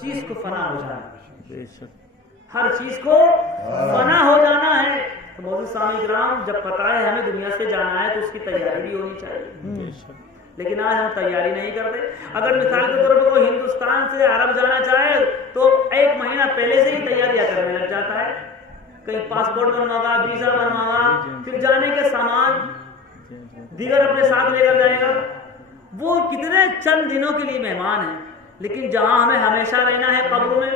چیز کو فنا ہو جانا، ہر چیز کو فنا ہو جانا ہے۔ تو موجود سامعین کرام، جب پتہ ہے ہمیں دنیا سے جانا ہے تو اس کی تیاری بھی ہونی چاہیے، لیکن آج ہم تیاری نہیں کرتے۔ اگر مثال کے طور پر کوئی ہندوستان سے عرب جانا چاہے تو 1 مہینہ پہلے سے ہی تیاریاں کرنے لگ جاتا ہے، کہیں پاسپورٹ بنوا گا، ویزا بنوا گا، پھر جانے کے سامان دیگر اپنے ساتھ لے کر جائے گا۔ وہ کتنے چند دنوں کے لیے مہمان ہیں، لیکن جہاں ہمیں ہمیشہ رہنا ہے قبر میں،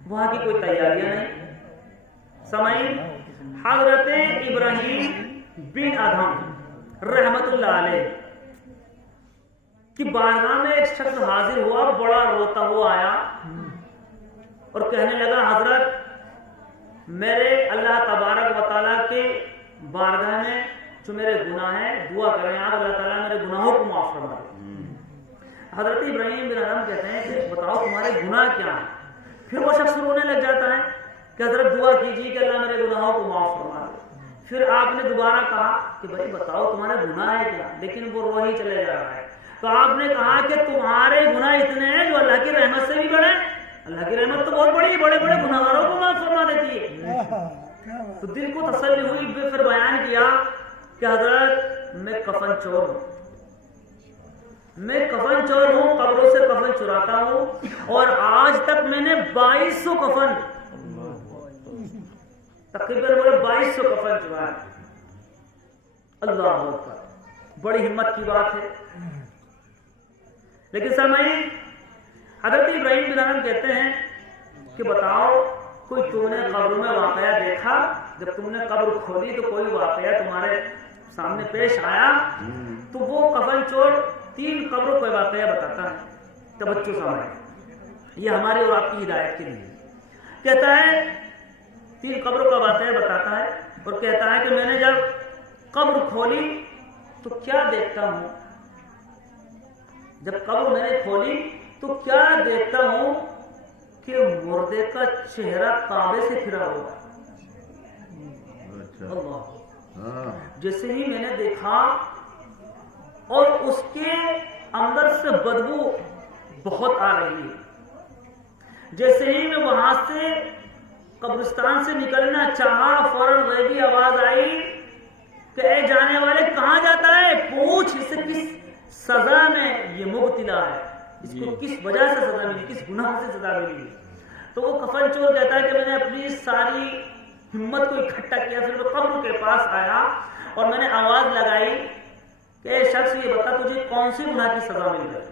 وہاں کی کوئی تیاریاں نہیں۔ سامعین، حضرت ابراہیم بن ادہم رحمت اللہ علیہ کی بارگاہ میں ایک شخص حاضر ہوا، بڑا روتا ہوا آیا اور کہنے لگا، حضرت میرے اللہ تبارک و تعالیٰ کے بارگاہ میں جو میرے گناہ ہیں، دعا کریں آپ اللہ تعالیٰ میرے گناہوں کو معاف فرما دے۔ حضرت ابراہیم بن ادہم کہتے ہیں کہ بتاؤ تمہارے گناہ کیا ہیں؟ پھر وہ شخص رونے لگ جاتا ہے کہ حضرت دعا کیجیے کہ اللہ میرے گناہوں کو معاف فرما دے۔ پھر آپ نے دوبارہ کہا کہ بھائی بتاؤ تمہارے گناہ ہے کیا؟ لیکن وہ رو ہی چلے جا رہا ہے۔ تو آپ نے کہا کہ تمہارے گناہ اتنے ہیں جو اللہ کی رحمت سے بھی بڑے ہیں۔ اللہ کی رحمت تو بہت بڑی ہے، بڑے بڑے گناہگاروں کو معاف فرما دیتی ہے۔ تو دل کو تسلی ہوئی، پھر بیان کیا کہ حضرت میں کفن چور ہوں، میں کفن چور ہوں، قبروں سے کفن چراتا ہوں، اور آج تک میں نے 2200 کفن، تقریباً 2200 کفن چرایا۔ اللہ اکبر، بڑی ہمت کی بات ہے۔ لیکن سامعین، حضرت ابراہیم بن ادہم کہتے ہیں کہ بتاؤ کوئی تم نے قبر میں واقعہ دیکھا؟ جب تم نے قبر کھولی تو کوئی واقعہ تمہارے سامنے پیش آیا؟ تو وہ کفن چور 3 قبروں کا واقعہ بتاتا ہے۔ توجہ سامعین، یہ ہماری اور آپ کی ہدایت کے لیے کہتا ہے، 3 قبروں کا واقعہ بتاتا ہے اور کہتا ہے کہ میں نے جب قبر کھولی تو کیا دیکھتا ہوں، جب قبر میں نے کھولی تو کیا دیکھتا ہوں کہ مردے کا چہرہ کعبے سے پھرا ہوا ہے۔ اللہ، جیسے ہی میں نے دیکھا اور اس کے اندر سے بدبو بہت آ رہی ہے، جیسے ہی میں وہاں سے قبرستان سے نکلنا چاہا، فوراً غیبی آواز آئی کہ اے جانے والے کہاں جاتا ہے؟ پوچھ اسے کس سزا میں یہ مبتلا ہے، اس کو کس وجہ سے سزا ملی، کس گناہ سے سزا ملی۔ تو وہ کفن چور کہتا ہے کہ میں نے اپنی ساری ہمت کو اکٹھا کیا، پھر وہ قبر کے پاس آیا اور میں نے آواز لگائی کہ اے شخص یہ بتا تجھے کون سی گناہ کی سزا مل گئی؟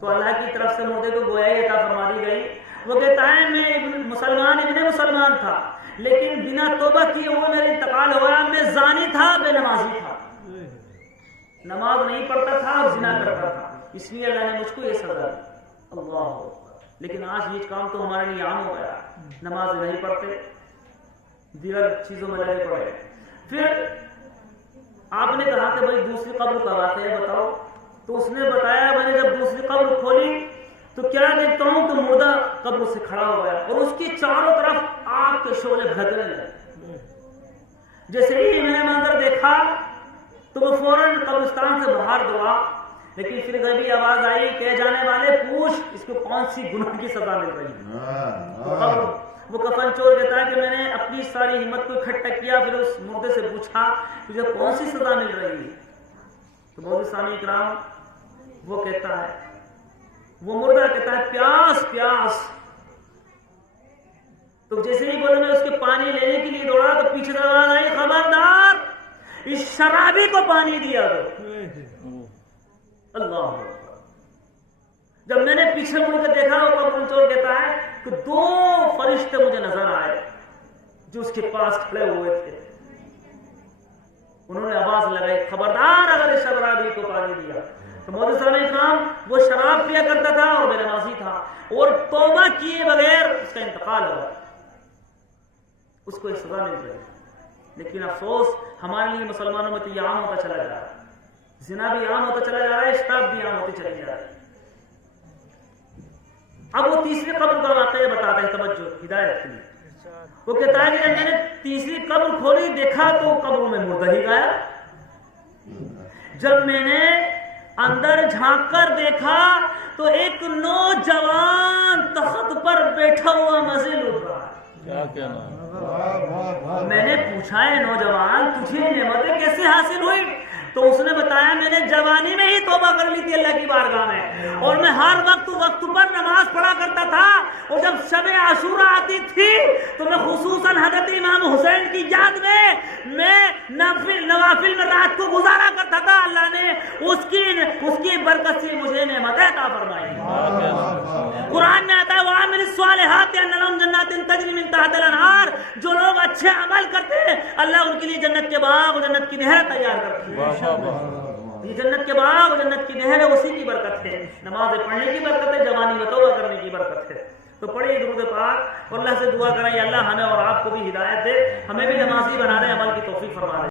تو اللہ کی طرف سے مردے کو گویائی عطا فرما دی گئی۔ وہ کہتا ہے میں ابن مسلمان تھا، لیکن بنا توبہ کیے ہوئے میرا انتقال ہو گیا۔ میں زانی تھا، بے نمازی تھا، نماز نہیں پڑھتا تھا اور زنا کرتا تھا، اس لیے اللہ نے مجھ کو یہ سزا دی۔ اللہ، لیکن آج یہ کام تو ہمارے لیے عام ہو گیا، نماز نہیں پڑھتے، دیگر چیزوں میں لگے پڑے۔ پھر آپ نے کہا کہ بھائی دوسری قبر کا واقعہ بتاؤ، تو اس نے بتایا میں نے جب دوسری قبر کھولی تو کیا دیکھتا ہوں کہ مردہ قبر سے کھڑا ہو گیا اور اس کی چاروں طرف آگ کے شعلے بھڑکنے لگے۔ جیسے ہی میں نے منظر دیکھا تو وہ فوراً قبرستان سے باہر دعا، لیکن پھر غیبی آواز آئی کہ جانے والے پوچھ اس کو کون سی گناہ کی سزا مل رہی ہے۔ وہ کفن چور کہتا ہے کہ میں نے اپنی ساری ہمت کو اکٹھا کیا، پھر اس مردے سے پوچھا تجھے کون سی سزا مل رہی ہے؟ تو موجود سامعین کرام، وہ کہتا ہے، وہ مردہ کہتا ہے پیاس پیاس۔ تو جیسے ہی بولے میں اس کے پانی لینے کے لیے دوڑا تو پیچھے سے آواز آئی خبردار اس شرابی کو پانی دیا دو۔ اللہ، جب میں نے پیچھے مڑ کے دیکھا وہ کفن چور کہتا ہے کہ 2 فرشتے مجھے نظر آئے جو اس کے پاس کھڑے ہوئے تھے، انہوں نے آواز لگائی خبردار اگر اس شرابی کو پانی دیا۔ تو مولانا صاحب اکرام وہ شراب پیا کرتا تھا اور بے نمازی تھا اور توبہ کیے بغیر اس کا انتقال ہوا، اس کو سزا مل گئی۔ لیکن افسوس ہمارے لیے مسلمانوں میں تو یہ عام ہوتا چلا جا رہا ہے، زنا بھی عام ہوتا چلا جا رہا ہے، شراب بھی عام ہوتی چلی جا رہی ہے۔ اب وہ تیسری قبر کا واقعہ بتاتا ہے، توجہ ہدایت کے لیے۔ وہ کہتا ہے کہ میں نے تیسری قبر کھولی، دیکھا تو قبر میں مردہ ہی گیا۔ جب میں نے اندر جھانک کر دیکھا تو ایک نوجوان بیٹھا ہوا مزے لوٹ رہا ہے. کیا کہنا ہے. میں نے پوچھا ہے نوجوان تجھے نعمتیں کیسے حاصل ہوئی؟ تو اس نے بتایا میں نے جوانی میں ہی توبہ کر لی تھی اللہ کی بارگاہ میں, اور میں ہر وقت پر نماز پڑھا کرتا تھا, اور جب شب عاشورہ آتی تھی تو میں خصوصاً حضرت امام حسین کی یاد میں نوافل میں رات کو گزارا کرتا تھا. اللہ نے اس کی برکت سے مجھے نعمتیں عطا فرمائی. قرآن میں آتا ہے وَعَامِلِ الصَّالِحَاتِ أَنَّ لَهُمْ جَنَّاتٍ تَجْرِي مِن تَحْتِهَا الْأَنْهَارُ, جو لوگ اچھے عمل کرتے ہیں اللہ ان کے لیے جنت کے باغ اور جنت کی نہر تیار کرتے ہیں. یہ جنت کے باغ اور جنت کی نہر ہے, اسی کی برکت ہے. نماز پڑھنے کی برکت ہے, جوانی میں توبہ کرنے کی برکت ہے. تو پڑھیے درود پاک اور اللہ سے دعا کریں اللہ ہمیں اور آپ کو بھی ہدایت دے, ہمیں بھی نمازی بنا دے, عمل کی توفیق فرما دے.